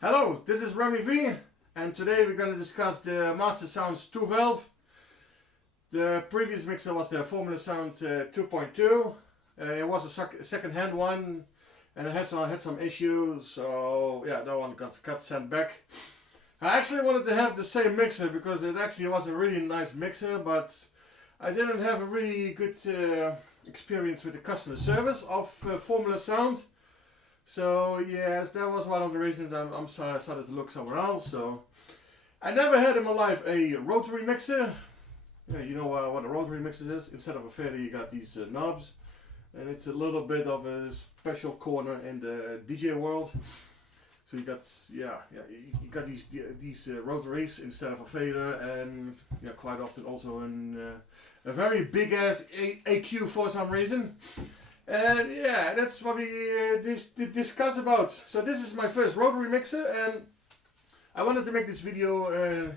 Hello, this is Remy V, and today we're going to discuss the Mastersounds 2 valve. The previous mixer was the Formula Sound 2.2. It was a second-hand one, and it had some issues, so yeah, that one got sent back. I actually wanted to have the same mixer because it actually was a really nice mixer, but I didn't have a really good experience with the customer service of Formula Sound. So yes, that was one of the reasons I started to look somewhere else. So I never had in my life a rotary mixer. Yeah, you know what a rotary mixer is? Instead of a fader, you got these knobs, and it's a little bit of a special corner in the DJ world. So you got you got these rotaries instead of a fader, and yeah, quite often also a very big ass AQ for some reason. And yeah, that's what we discuss about. So this is my first rotary mixer, and I wanted to make this video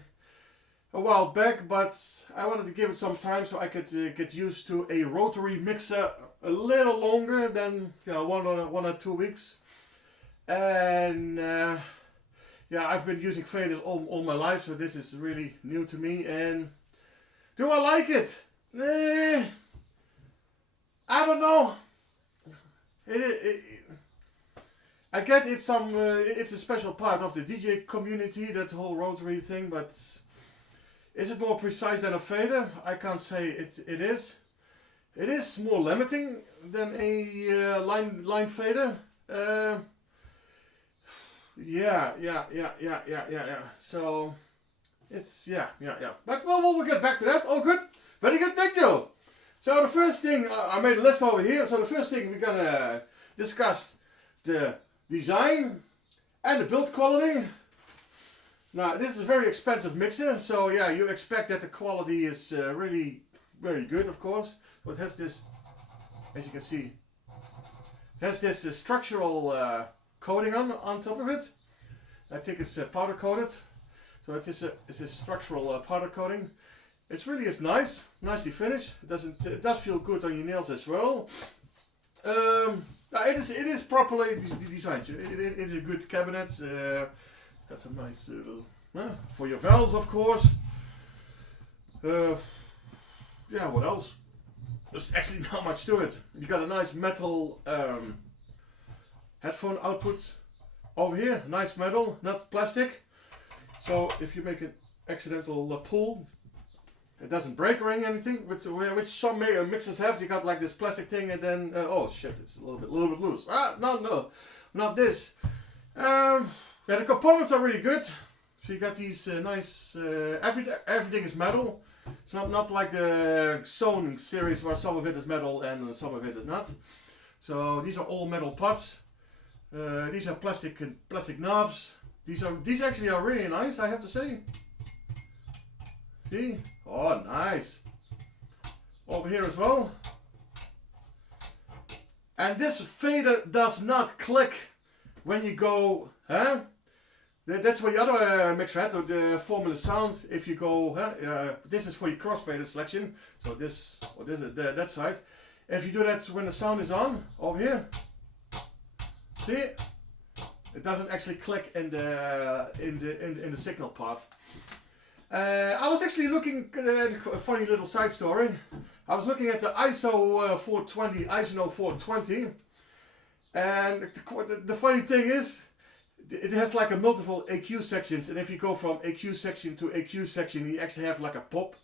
a while back, but I wanted to give it some time so I could get used to a rotary mixer a little longer than one or 2 weeks. And yeah, I've been using faders all my life, so this is really new to me. And do I like it? I don't know. I get it's a special part of the DJ community, that whole rotary thing, but is it more precise than a fader? I can't say it is. It is more limiting than a line fader. Yeah. So it's yeah. But we'll get back to that. Oh, good, very good, thank you. So the first thing, I made a list over here. So the first thing we're gonna discuss the design and the build quality. Now this is a very expensive mixer, so yeah, you expect that the quality is really very good, of course. But it has this, as you can see, it has this structural coating on top of it. I think it's powder coated, so it's a structural powder coating. It's nicely finished. It does feel good on your nails as well. It is properly designed. It is a good cabinet. Got some nice for your valves, of course. Yeah, what else? There's actually not much to it. You got a nice metal headphone output over here. Nice metal, not plastic. So if you make an accidental pull, it doesn't break or anything, which some mixers have. You got like this plastic thing, and then oh shit, it's a little bit loose. No, not this. Yeah, the components are really good. So you got these nice. Everything is metal. It's not like the Sony series where some of it is metal and some of it is not. So these are all metal pots. These are plastic knobs. These actually are really nice, I have to say. See? Oh, nice. Over here as well. And this fader does not click when you go, huh? That's what the other mixer had, the Formula Sounds. If you go, this is for your crossfader selection. So this, or this is that side. If you do that when the sound is on, over here, see? It doesn't actually click in the signal path. I was actually looking at a funny little side story. I was looking at the ISO 420, and the funny thing is, it has like a multiple AQ sections, and if you go from AQ section to AQ section, you actually have like a pop.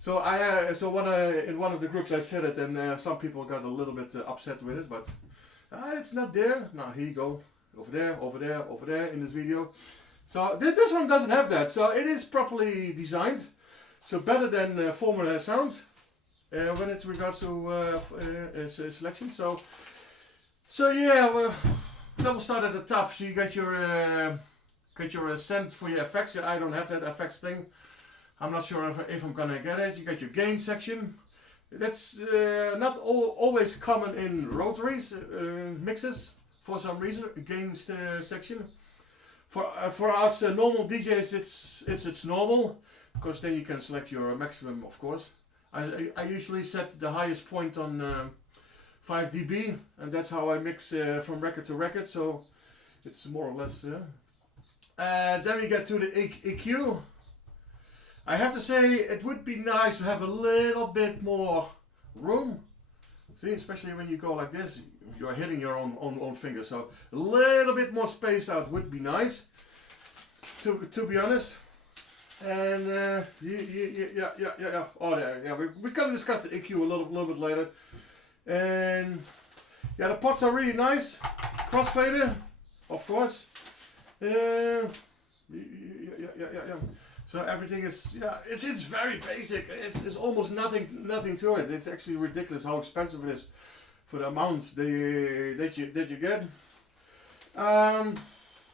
So in one of the groups I said it, and some people got a little bit upset with it, but it's not there. Now here you go, over there in this video. So this one doesn't have that, so it is properly designed. So better than Formula Sound when it regards to selection. So yeah, we'll start at the top. So you got your send for your effects. I don't have that effects thing. I'm not sure if I'm gonna get it. You got your gain section. That's not always common in rotaries mixes for some reason. A gain section. For us normal DJs, it's normal, because then you can select your maximum, of course. I usually set the highest point on 5 dB, and that's how I mix from record to record. So It's more or less. Then we get to the EQ. I have to say it would be nice to have a little bit more room. See, especially when you go like this, you're hitting your own finger. So a little bit more space out would be nice. To be honest. And yeah. Oh, yeah. We're gonna discuss the EQ a little bit later. And yeah, the pots are really nice. Crossfader, of course. Yeah. So everything is, it's very basic. It's almost nothing to it. It's actually ridiculous how expensive it is for the amounts that you get.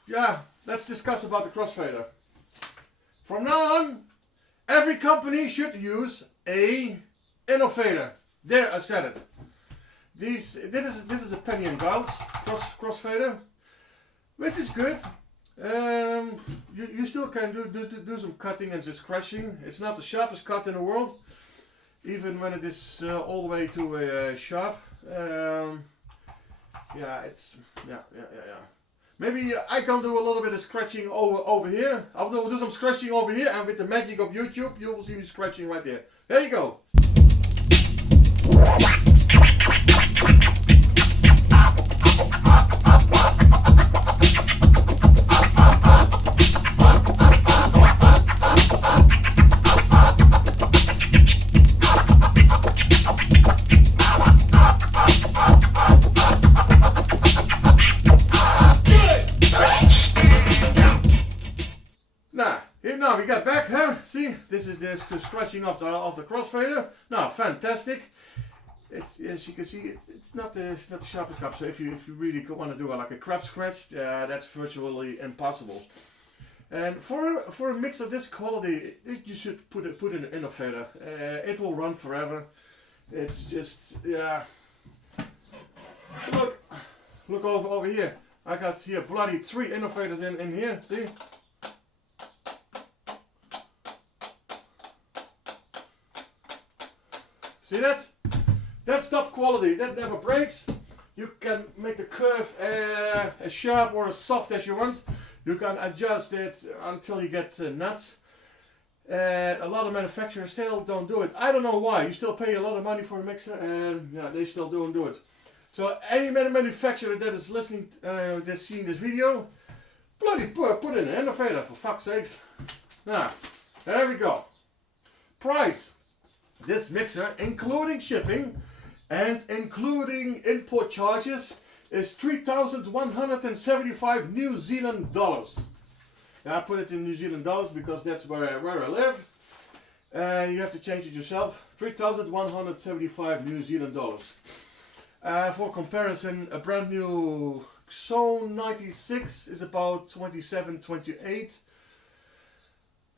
Yeah, let's discuss about the crossfader. From now on, every company should use a innovator. There, I said it. This is a penny and dials crossfader, which is good. You still can do some cutting and some scratching. It's not the sharpest cut in the world, even when it is all the way to a sharp. Maybe I can do a little bit of scratching over here. I'll do some scratching over here, and with the magic of YouTube, you will see me scratching right there. There you go. Now we got back, huh? See, this is the scratching of the crossfader. Now, fantastic. It's, as you can see, it's not the sharpest cup. So if you really want to do like a crab scratch, that's virtually impossible. And for a mix of this quality, you should put in an innovator. It will run forever. It's just Look over here. I got here bloody 3 innovators in here. See. See that? That's top quality. That never breaks. You can make the curve as sharp or as soft as you want. You can adjust it until you get nuts. A lot of manufacturers still don't do it. I don't know why. You still pay a lot of money for a mixer, and yeah, they still don't do it. So any manufacturer that is listening, that's seeing this video, bloody put in an innovator for fuck's sake. Now, there we go. Price. This mixer, including shipping and including import charges, is 3,175 New Zealand dollars. I put it in New Zealand dollars because that's where I live. You have to change it yourself. 3,175 New Zealand dollars. For comparison, a brand new Xone 96 is about 27, 28.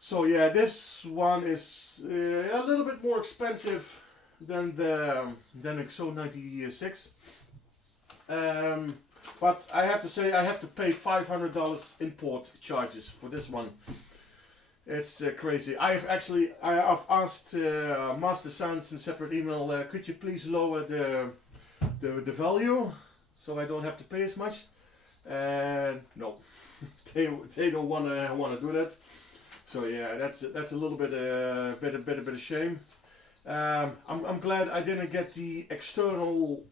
So yeah, this one is a little bit more expensive than the Xone 96. But I have to say I have to pay $500 import charges for this one. It's crazy. I've asked Mastersounds in separate email. Could you please lower the value so I don't have to pay as much? No, they don't want to do that. So yeah, that's a little bit a shame. I'm glad I didn't get the external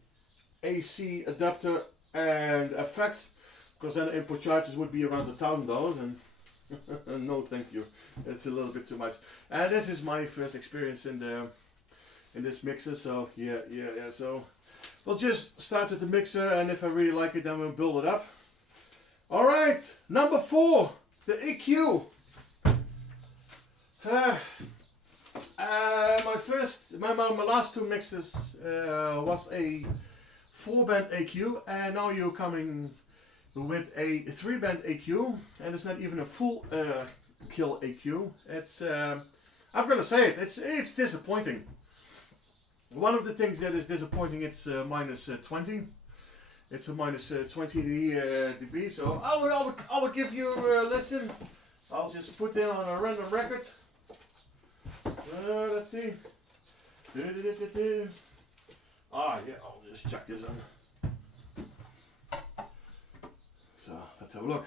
AC adapter and effects, because then the import charges would be around $1,000, and no thank you. That's a little bit too much. And this is my first experience in this mixer, so yeah. So we'll just start with the mixer, and if I really like it, then we'll build it up. All right, number 4, the EQ. My last 2 mixes was a 4-band EQ, and now you're coming with a 3-band EQ, and it's not even a full kill EQ. It's I'm gonna say it. It's disappointing. One of the things that is disappointing, it's minus 20. It's a minus 20 dB. So I will give you a listen. I'll just put in on a random record. Let's see. Ah, yeah, I'll just check this on. So. let's have a look.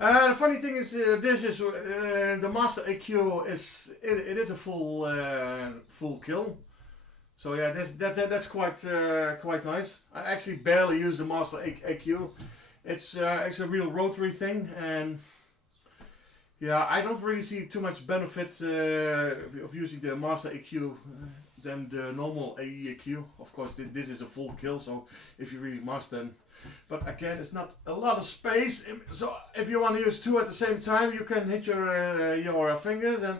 The funny thing is, this is the Master EQ is it is a full kill. So yeah, that's quite nice. I actually barely use the Master EQ. It's a real rotary thing, and yeah, I don't really see too much benefit of using the Master EQ than the normal AE EQ. Of course, this is a full kill, so if you really must, then. But again, it's not a lot of space, so if you want to use two at the same time, you can hit your fingers, and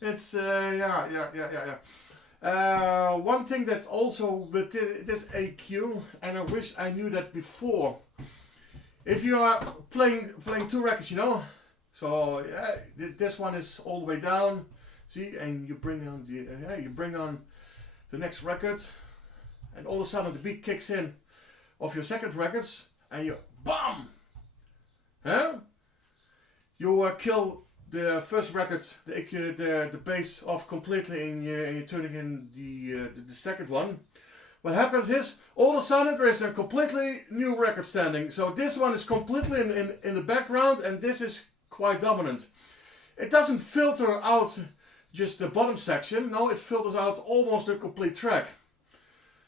it's yeah. One thing that's also with this AQ, and I wish I knew that before. If you are playing two records, you know, so yeah, this one is all the way down, see, and you bring on the next record, and all of a sudden the beat kicks in of your second records, and you BAM! Huh? You kill the first record, the bass off completely, and you're turning in the second one. What happens is, all of a sudden there is a completely new record standing. So this one is completely in the background, and this is quite dominant. It doesn't filter out just the bottom section, no, it filters out almost the complete track.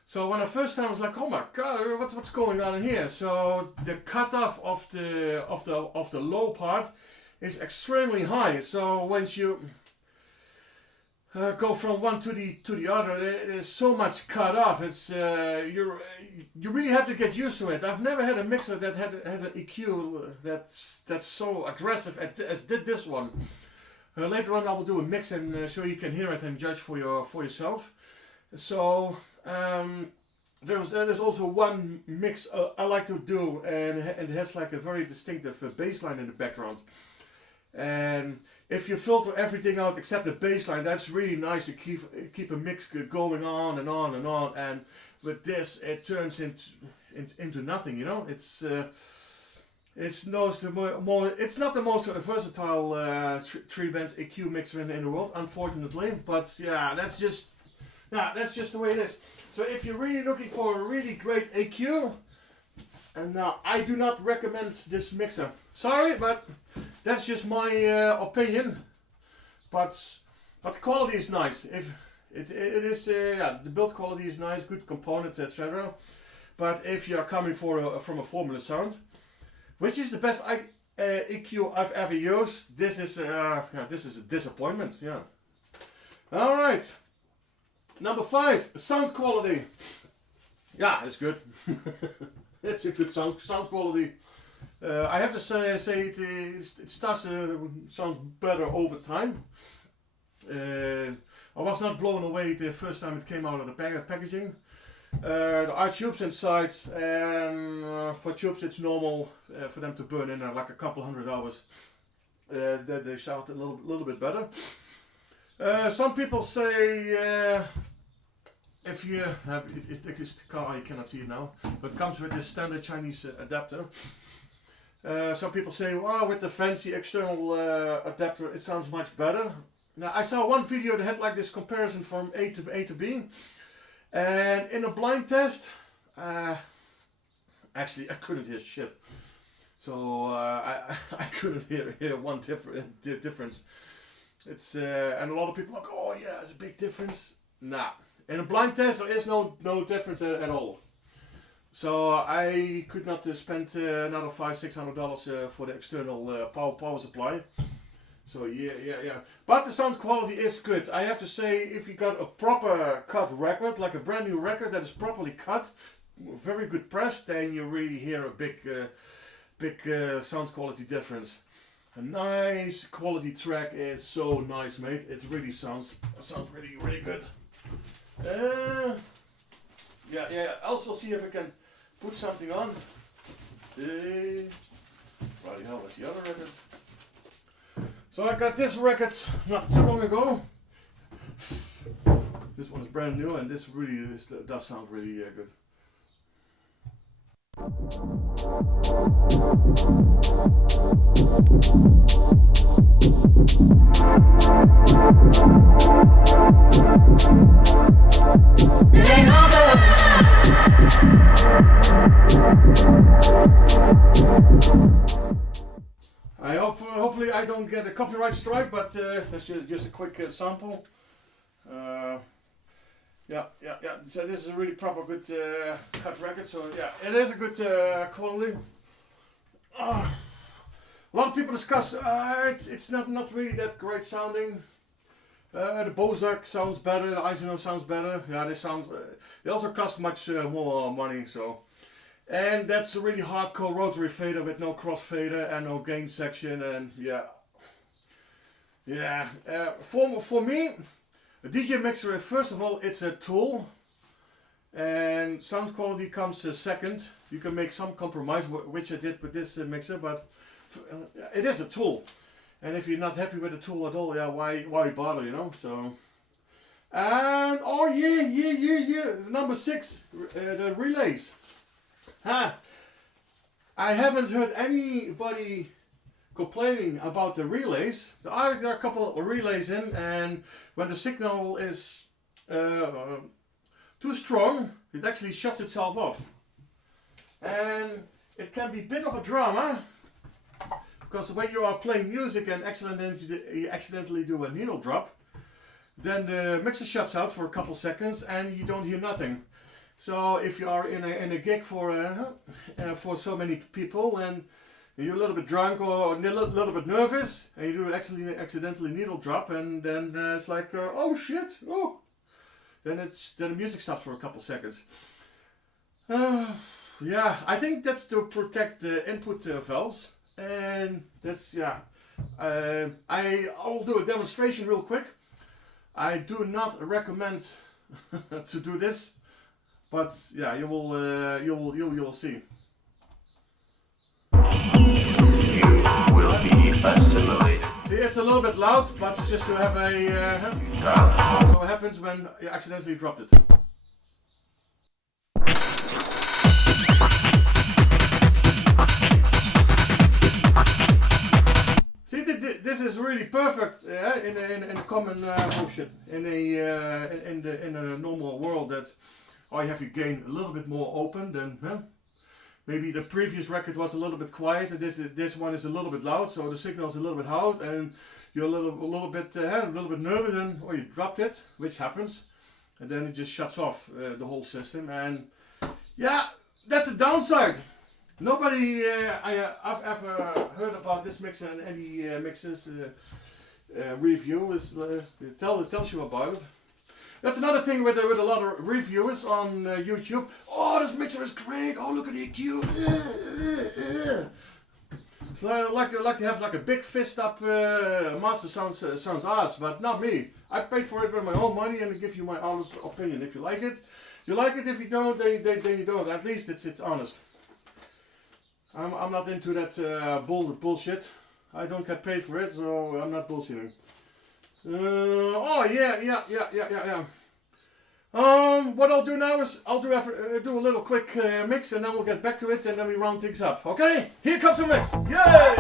So when I first time I was like, oh my god, what's going on here? So the cutoff of the low part is extremely high. So once you go from one to the other, it is so much cut off. It's you really have to get used to it. I've never had a mixer that has an EQ that's so aggressive as did this one. Later on I will do a mix and so you can hear it and judge for yourself. So there's also one mix I like to do, and it has like a very distinctive bass line in the background. And if you filter everything out except the bass line, that's really nice to keep a mix going on and on and on. And with this, it turns into nothing. You know, it's not the most versatile three-band EQ mixer in the world, unfortunately. But yeah, that's just the way it is. So if you're really looking for a really great EQ, and I do not recommend this mixer. Sorry, but that's just my opinion. But the quality is nice. If it is, the build quality is nice, good components, etc. But if you are coming from a Formula Sound, which is the best EQ I've ever used, this is a disappointment. Yeah. All right. Number 5, sound quality. Yeah, it's good. It's a good sound quality. I have to say it starts to sound better over time. I was not blown away the first time it came out of the packaging. There are tubes inside, and for tubes it's normal for them to burn in like a couple hundred hours. They sound a little bit better. Some people say if you have this car, you cannot see it now, but it comes with this standard Chinese adapter. Some people say, oh, with the fancy external adapter it sounds much better. Now I saw one video that had like this comparison from A to B, and in a blind test, actually I couldn't hear shit. So I couldn't hear one difference. It's and a lot of people are like, oh yeah, it's a big difference. Nah, in a blind test there is no difference at all. So I could not spend another $500-600 for the external power supply. So yeah. But the sound quality is good. I have to say, if you got a proper cut record, like a brand new record that is properly cut, very good press, then you really hear a big sound quality difference. A nice quality track is so nice, mate. It really sounds really good. Yeah. Also see if I can put something on. Bloody hell, that's the other record. So I got this record not too long ago. This one is brand new, and this really does sound really good. Hopefully I don't get a copyright strike, but that's just a quick sample. Yeah. So this is a really proper good cut record. So yeah, it is a good quality. A lot of people discuss it's not really that great sounding. The Bozak sounds better. The Eisenhower sounds better. Yeah, they also cost much more money. So. And that's a really hardcore rotary fader with no crossfader and no gain section, and for me, a DJ mixer, first of all, it's a tool, and sound quality comes second. You can make some compromise, which I did with this mixer, but it is a tool. And if you're not happy with the tool at all, yeah, why bother, you know? So, and oh yeah, number 6, the relays. I haven't heard anybody complaining about the relays. There are a couple of relays in, and when the signal is too strong, it actually shuts itself off. And it can be a bit of a drama, because when you are playing music and accidentally do a needle drop, then the mixer shuts out for a couple seconds and you don't hear nothing. So if you are in a gig for so many people and you're a little bit drunk or a little bit nervous and you do accidentally needle drop, and then it's like oh shit, then the music stops for a couple seconds. Yeah, I think that's to protect the input valves, and that's I'll do a demonstration real quick. I do not recommend to do this. But yeah, you will see. You will be assimilated. See, it's a little bit loud, but it's just to have a so what happens when you accidentally dropped it. See, this is really perfect in a common bullshit in a normal world that. I have your gain a little bit more open than maybe the previous record was a little bit quiet, and this one is a little bit loud, so the signal is a little bit loud, and you're a little bit nervous, and or you dropped it, which happens, and then it just shuts off the whole system, and yeah, that's a downside. Nobody I've ever heard about this mixer and any mixers review tells you about it. That's another thing with a lot of reviewers on YouTube. Oh, this mixer is great. Oh, look at the EQ. So I like to have like a big fist up Mastersounds ass, but not me. I paid for it with my own money and I give you my honest opinion. If you like it, you like it. If you don't, then you don't. At least it's honest. I'm not into that bullshit. I don't get paid for it, so I'm not bullshitting. Oh yeah. What I'll do now is I'll do a little quick mix, and then we'll get back to it, and then we round things up. Okay? Here comes the mix. Yay!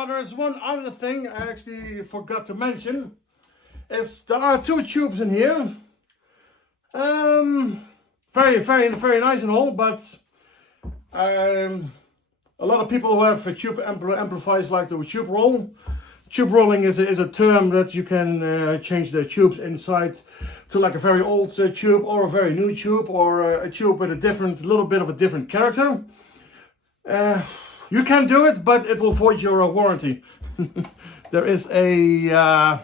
Oh, there's one other thing I actually forgot to mention. There are 2 tubes in here. Very nice and all, but a lot of people who have tube amplifiers like the tube roll. Tube rolling is a term that you can change the tubes inside to like a very old tube or a very new tube or a tube with a little bit of a different character. You can do it, but it will void your warranty. There is a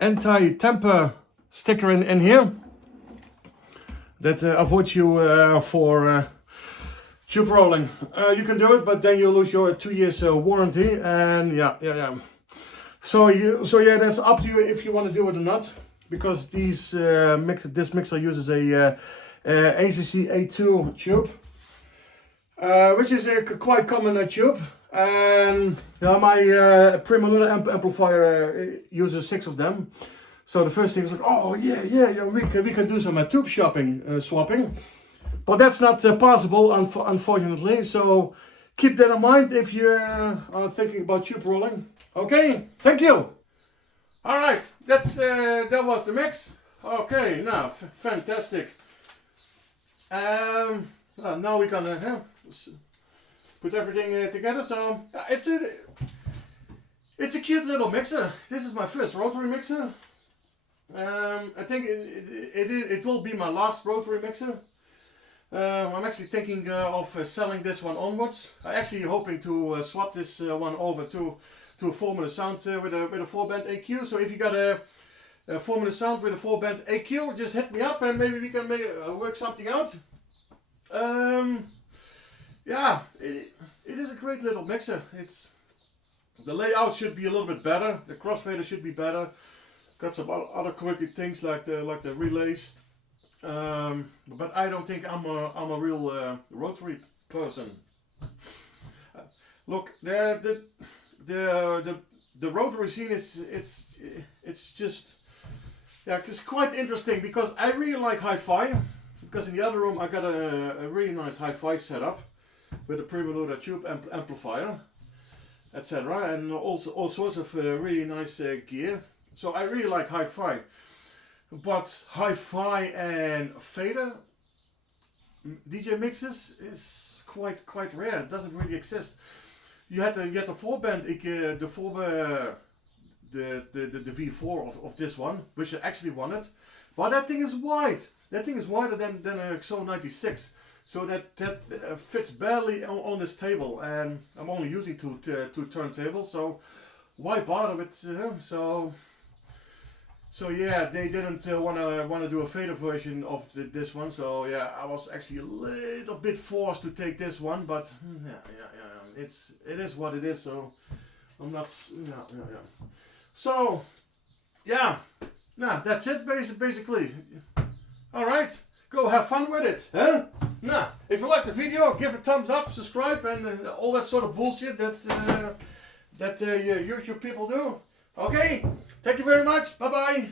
anti-tamper sticker in here that avoids you for tube rolling. You can do it, but then you lose your 2 years warranty, and yeah. So yeah, that's up to you if you want to do it or not, because this mixer uses a ACC A2 tube, which is a quite common tube. And yeah, my Prima amplifier uses 6 of them. So the first thing is like, oh yeah, we can do some tube swapping, but that's not possible, unfortunately. So keep that in mind if you are thinking about tube rolling. Okay, thank you. All right, that was the mix. Okay, now fantastic. Well, now we're gonna put everything together. So it's a cute little mixer. This is my first rotary mixer. I think it will be my last rotary mixer. I'm actually thinking of selling this one onwards. I'm actually hoping to swap this one over to a Formula Sound with a 4-band AQ. So if you got a Formula Sound with a 4-band AQ, just hit me up and maybe we can work something out. Yeah, it is a great little mixer. The layout should be a little bit better. The crossfader should be better. Got some other quirky things like the relays. But I don't think I'm a real rotary person. Look, the rotary scene it's just, yeah, it's quite interesting because I really like hi-fi. Because in the other room I got a really nice hi-fi setup with a Prima tube amplifier, etc., and also all sorts of really nice gear. So I really like hi-fi. But hi-fi and fader DJ mixes is quite rare. It doesn't really exist. You had the 4-band, the V4 of this one, which I actually wanted. But that thing is wide. That thing is wider than a XO 96. So that fits barely on this table, and I'm only using two turntables. So why bother with So yeah, they didn't wanna do a fader version of this one. So yeah, I was actually a little bit forced to take this one, but yeah, it is what it is. So I'm not So yeah, that's it basically. All right, go have fun with it, huh? Now, if you like the video, give a thumbs up, subscribe, and all that sort of bullshit that YouTube people do. Okay, thank you very much. Bye bye.